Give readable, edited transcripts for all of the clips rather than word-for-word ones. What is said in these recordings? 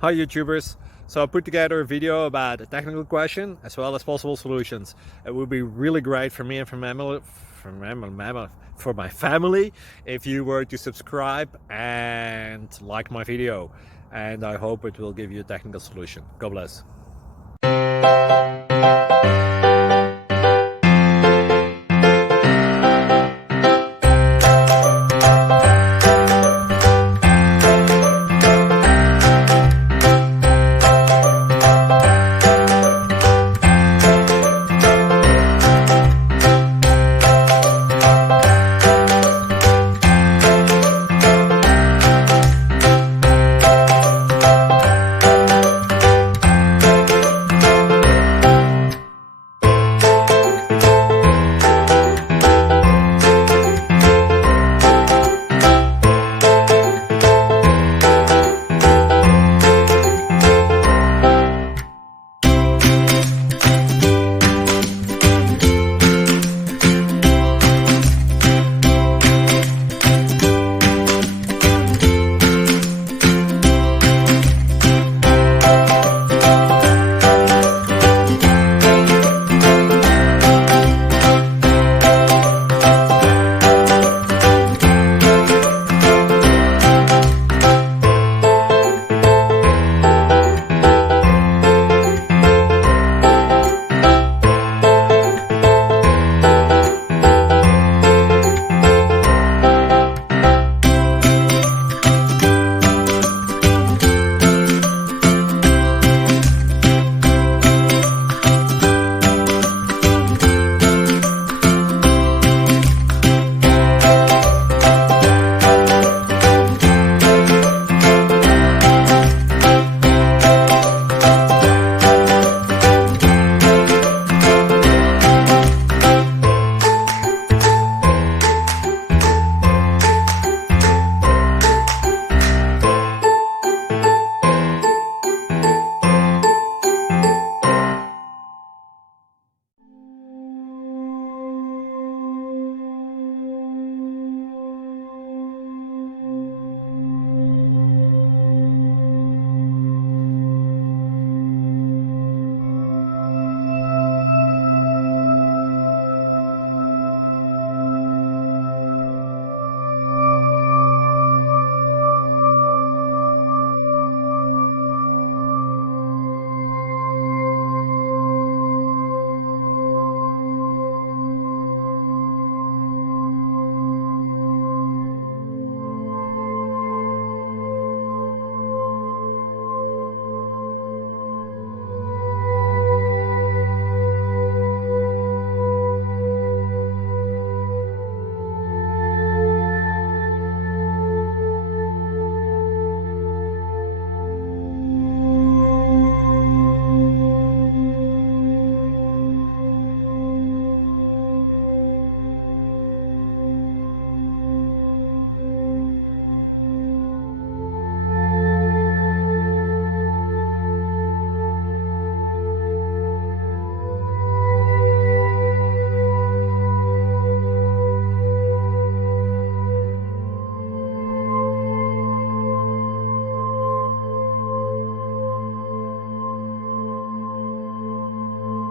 Hi YouTubers! So I put together a video about a technical question as well as possible solutions. It would be really great for me and for my family if you were to subscribe and like my video, and I hope it will give you a technical solution. God bless.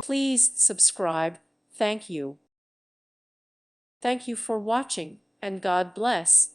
Please subscribe. Thank you. Thank you for watching, and God bless.